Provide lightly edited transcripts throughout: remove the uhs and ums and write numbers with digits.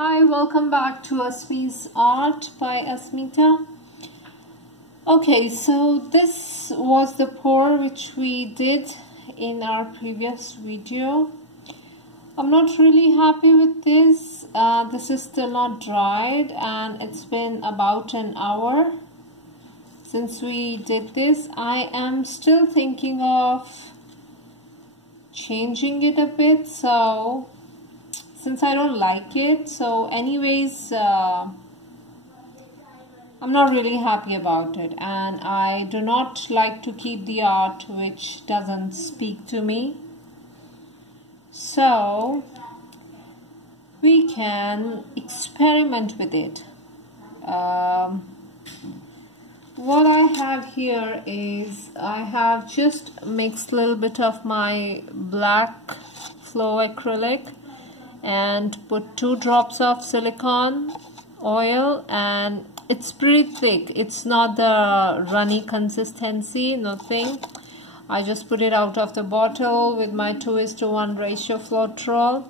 Hi, welcome back to Asmi's Art by Asmita. Okay, so this was the pour which we did in our previous video. I'm not really happy with this. This is still not dried and it's been about an hour since we did this. I am still thinking of changing it a bit, so since I don't like it, so anyways I'm not really happy about it, and I do not like to keep the art which doesn't speak to me. So we can experiment with it. What I have here is I have just mixed a little bit of my black flow acrylic and put 2 drops of silicone oil, and it's pretty thick. It's not the runny consistency, nothing. I just put it out of the bottle with my 2:1 ratio Floetrol,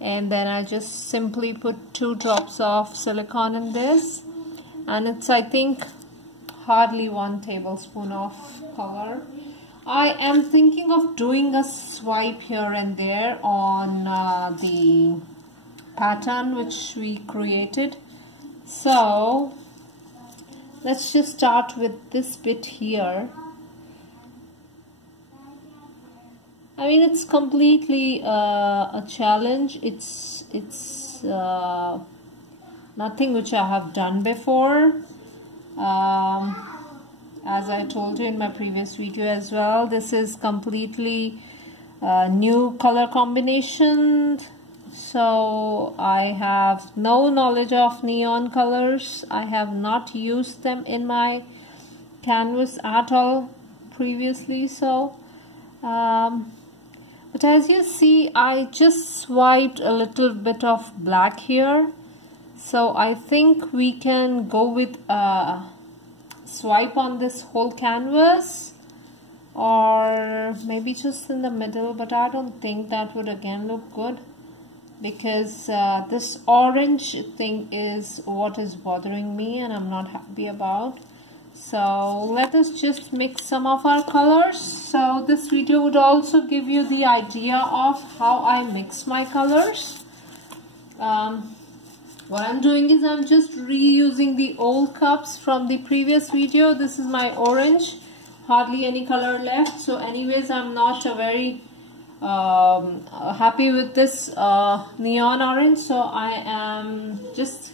and then I just simply put 2 drops of silicone in this, and it's, I think, hardly 1 tablespoon of color. I am thinking of doing a swipe here and there on the pattern which we created. So let's just start with this bit here. I mean, it's completely a challenge. It's nothing which I have done before. As I told you in my previous video as well, this is completely new color combination. So I have no knowledge of neon colors. I have not used them in my canvas at all previously. So but as you see, I just swiped a little bit of black here. So I think we can go with swipe on this whole canvas, or maybe just in the middle, but I don't think that would again look good, because this orange thing is what is bothering me and I'm not happy about. So let us just mix some of our colors. So this video would also give you the idea of how I mix my colors. What I'm doing is I'm just reusing the old cups from the previous video. This is my orange, hardly any color left. So anyways, I'm not very happy with this neon orange, so I am just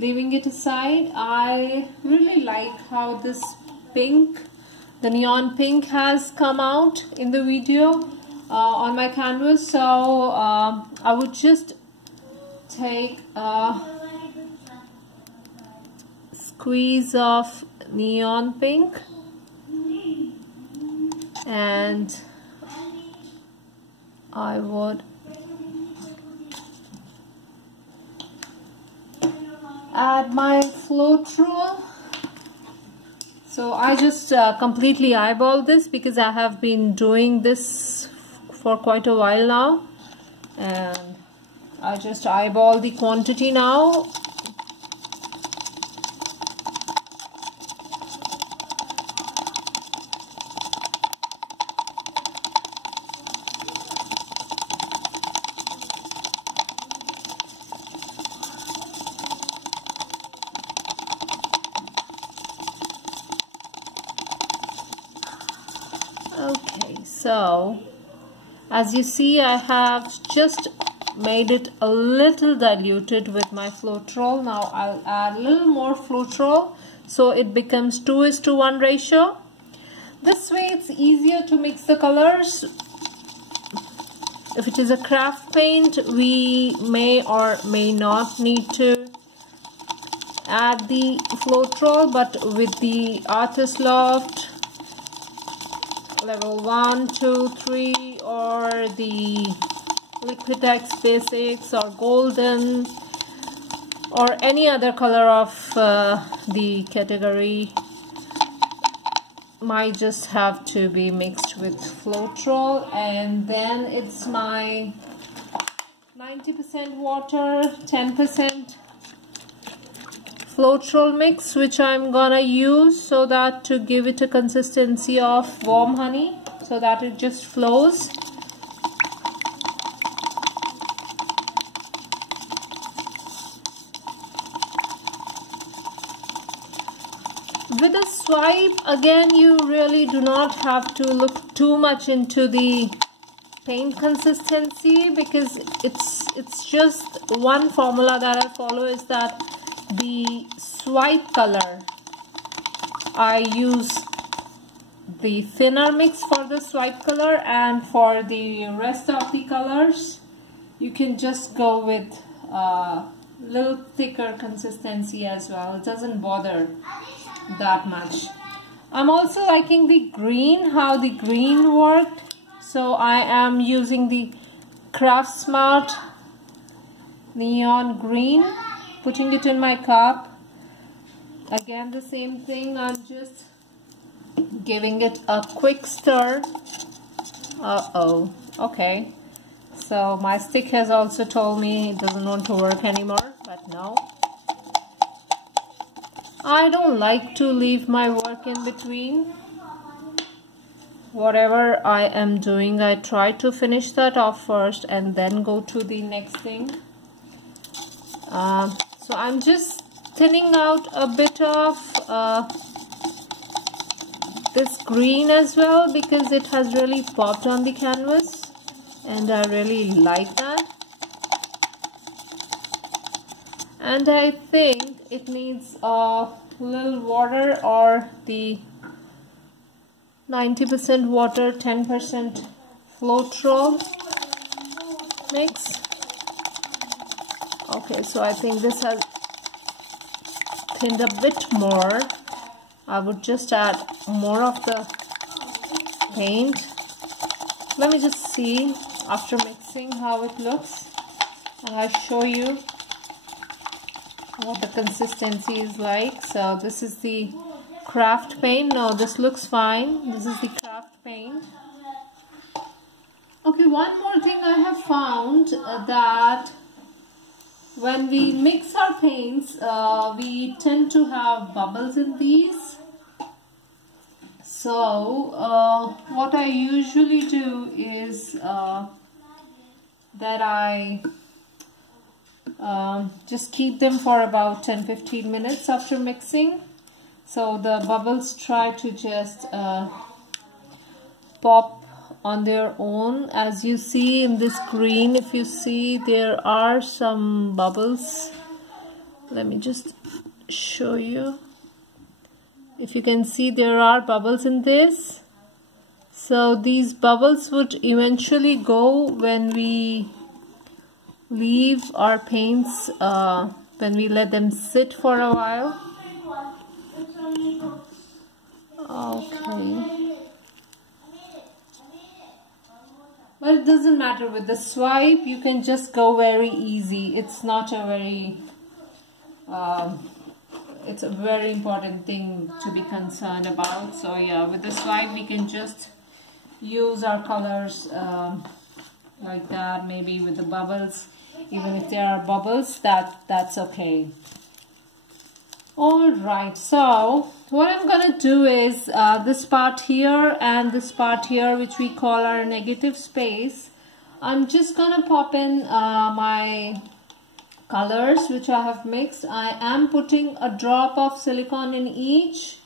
leaving it aside. I really like how this pink, the neon pink, has come out in the video on my canvas. So I would just take a squeeze of neon pink and I would add my Floetrol. So I just completely eyeballed this because I have been doing this for quite a while now, and I just eyeball the quantity now. Okay, so as you see, I have just made it a little diluted with my Floetrol. Now I'll add a little more Floetrol so it becomes 2:1 ratio. This way it's easier to mix the colors. If it is a craft paint, we may or may not need to add the Floetrol, but with the Artist Loft level 1, 2, 3, or the Liquitex Basics or Golden or any other color of the category, might just have to be mixed with Floetrol. And then it's my 90% water, 10% floetrol mix, which I'm gonna use so that to give it a consistency of warm honey, so that it just flows. With a swipe, again, you really do not have to look too much into the paint consistency, because it's just one formula that I follow, is that the swipe color, I use the thinner mix for the swipe color, and for the rest of the colors you can just go with little thicker consistency as well. It doesn't bother that much. I'm also liking the green, how the green worked, so I am using the Craft Smart neon green, putting it in my cup. Again, the same thing, I'm just giving it a quick stir. Okay, so my stick has also told me it doesn't want to work anymore, but no, I don't like to leave my work in between. Whatever I am doing, I try to finish that off first and then go to the next thing. So I'm just thinning out a bit of this green as well, because it has really popped on the canvas and I really like that. And I think it needs a little water, or the 90% water, 10% floetrol mix. Okay, so I think this has thinned a bit more. I would just add more of the paint. Let me just see after mixing how it looks, and I'll show you what the consistency is like. So this is the craft paint. No, this looks fine. This is the craft paint. Okay, one more thing I have found, that when we mix our paints, we tend to have bubbles in these. So what I usually do is that I just keep them for about 10-15 minutes after mixing, so the bubbles try to just pop on their own. As you see in this green, if you see, there are some bubbles. Let me just show you. If you can see, there are bubbles in this. So these bubbles would eventually go when we leave our paints, when we let them sit for a while. Okay, but it doesn't matter. With the swipe you can just go very easy. It's not a very it's a very important thing to be concerned about. So yeah, with the swipe we can just use our colors like that. Maybe with the bubbles, even if there are bubbles, that's okay. Alright, so what I'm gonna do is this part here and this part here, which we call our negative space, I'm just gonna pop in my colors which I have mixed. I am putting a drop of silicone in each,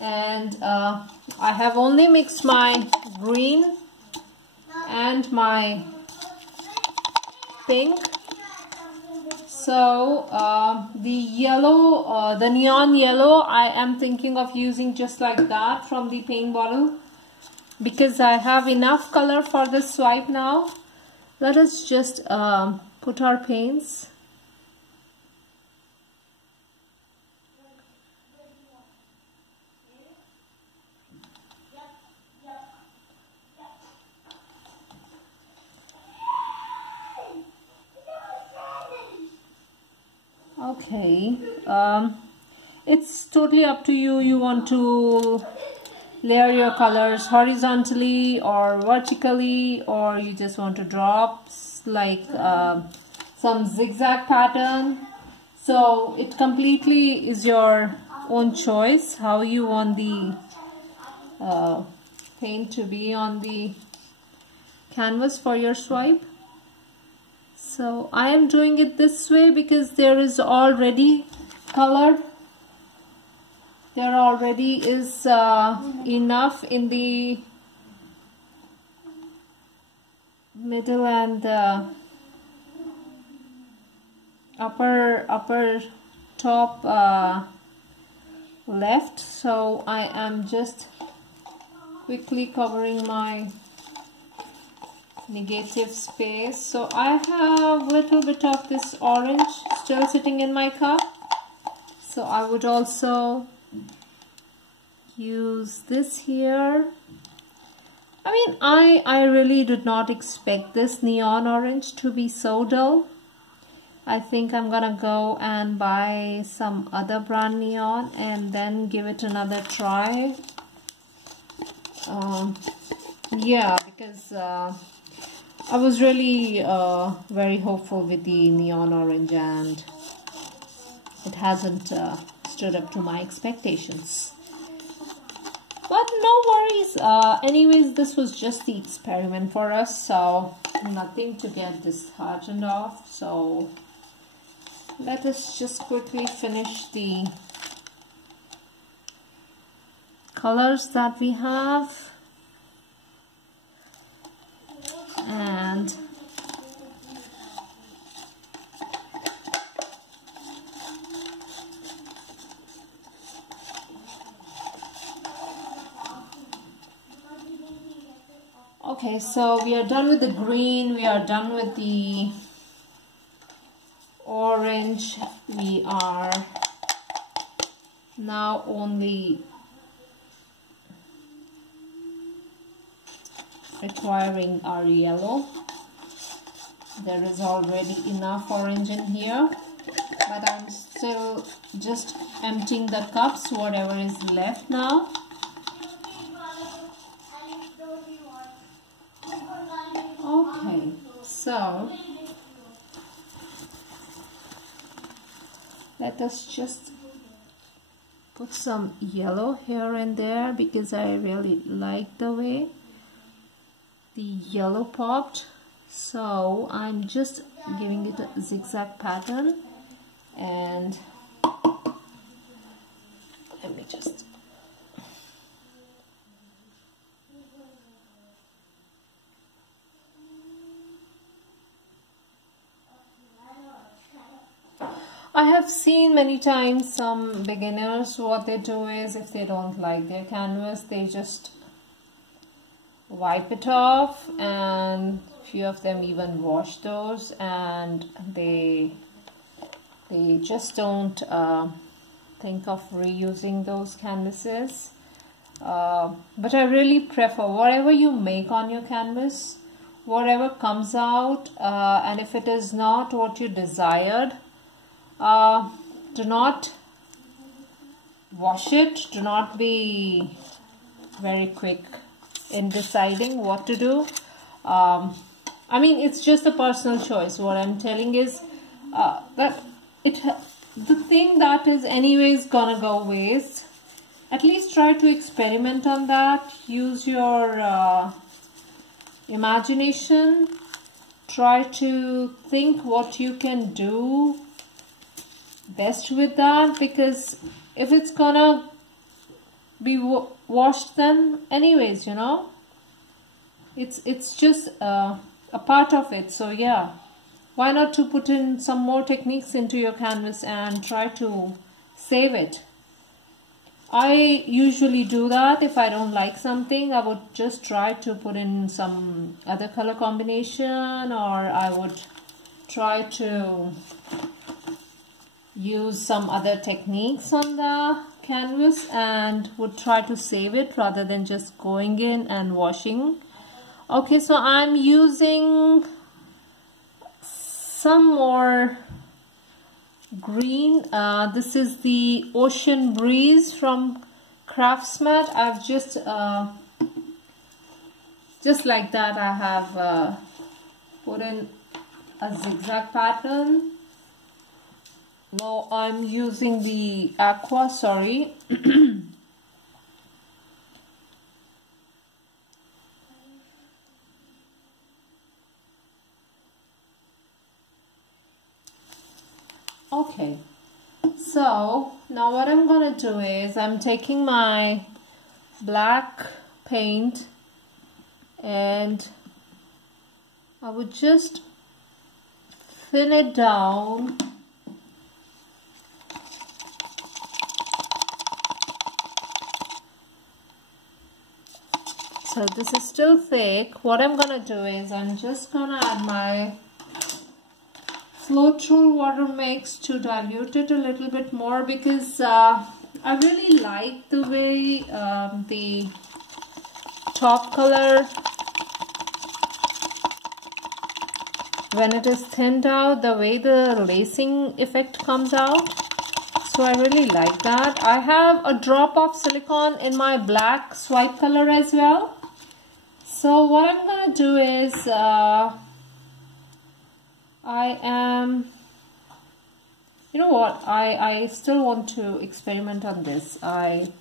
and I have only mixed my green and my pink. So the yellow, the neon yellow, I am thinking of using just like that from the paint bottle, because I have enough color for the swipe now. Let us just put our paints. Okay, it's totally up to you. You want to layer your colors horizontally or vertically, or you just want to drop like some zigzag pattern. So it completely is your own choice how you want the paint to be on the canvas for your swipe. So I am doing it this way because there is already color. There already is enough in the middle and upper top left. So I am just quickly covering my negative space. So I have a little bit of this orange still sitting in my cup, so I would also use this here. I mean, I really did not expect this neon orange to be so dull. I think I'm gonna go and buy some other brand neon and then give it another try. Yeah, because I was really very hopeful with the neon orange and it hasn't stood up to my expectations. But no worries. Anyways, this was just the experiment for us, so nothing to get disheartened of. So let us just quickly finish the colors that we have. And okay, so we are done with the green, we are done with the orange, we are now only requiring our yellow. There is already enough orange in here, but I'm still just emptying the cups, whatever is left now. Okay, so let us just put some yellow here and there because I really like the way the yellow popped. So I'm just giving it a zigzag pattern, and let me just I have seen many times some beginners, what they do is if they don't like their canvas, they just wipe it off, and few of them even wash those, and they just don't think of reusing those canvases. But I really prefer whatever you make on your canvas, whatever comes out, and if it is not what you desired, do not wash it. Do not be very quick in deciding what to do. I mean, it's just a personal choice. What I'm telling is that the thing that is anyways gonna go waste, at least try to experiment on that. Use your imagination. Try to think what you can do best with that, because if it's gonna be washed, then anyways, you know, it's just a part of it. So yeah, why not to put in some more techniques into your canvas and try to save it. I usually do that. If I don't like something, I would just try to put in some other color combination, or I would try to use some other techniques on the canvas and would try to save it rather than just going in and washing. Okay, so I'm using some more green. This is the Ocean Breeze from crafts mat, I've just like that, I have put in a zigzag pattern. No, I'm using the aqua, sorry. Okay, so now what I'm gonna do is I'm taking my black paint and I would just thin it down. So this is still thick. What I'm gonna do is I'm just gonna add my flow through water mix to dilute it a little bit more, because I really like the way the top color, when it is thinned out, the way the lacing effect comes out. So I really like that. I have a drop of silicone in my black swipe color as well. So what I'm gonna do is you know what, I still want to experiment on this. I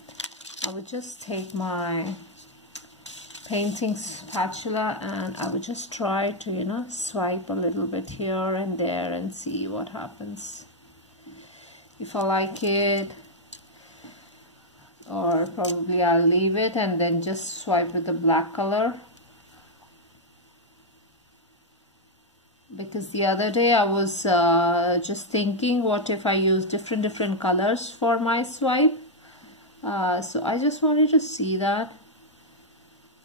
would just take my painting spatula and I would just try to, you know, swipe a little bit here and there and see what happens. If I like it, or probably I'll leave it and then just swipe with the black color. Because the other day I was just thinking, what if I use different colors for my swipe? So I just wanted to see that.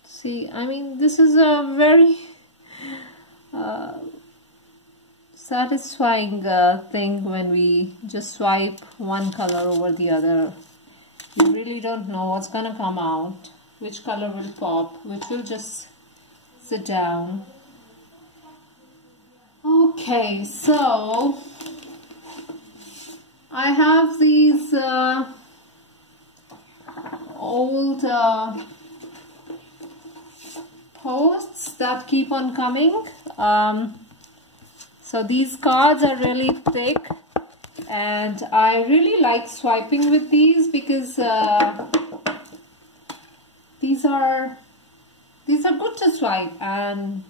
See, I mean, this is a very satisfying thing when we just swipe one color over the other. You really don't know what's gonna come out, which color will pop, which will just sit down. Okay, so I have these old posts that keep on coming. So these cards are really thick and I really like swiping with these because these are good to swipe and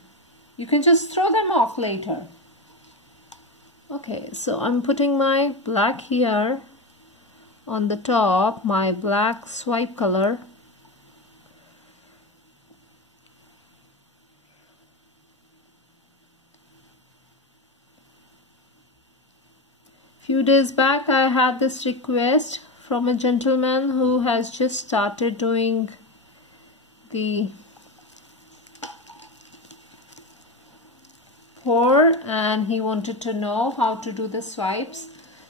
you can just throw them off later. Okay, so I'm putting my black here on the top, my black swipe color. Few days back I had this request from a gentleman who has just started doing the pour and he wanted to know how to do the swipes.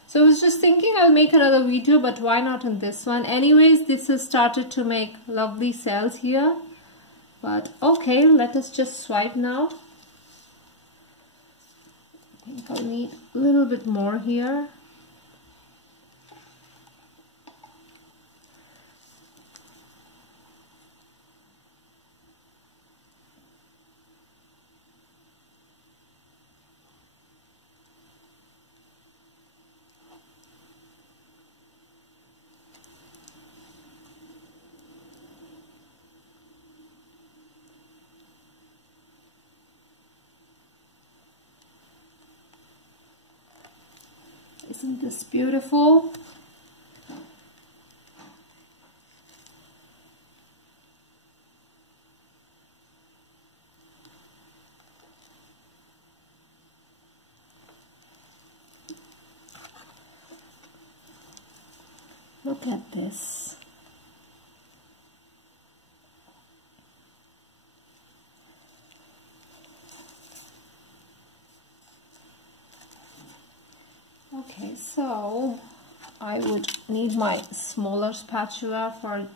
So I was just thinking I'll make another video, but why not in this one? Anyways, this has started to make lovely cells here. But okay, let us just swipe now. I think I'll need a little bit more here. Isn't this beautiful? Look at this. Okay, so I would need my smaller spatula for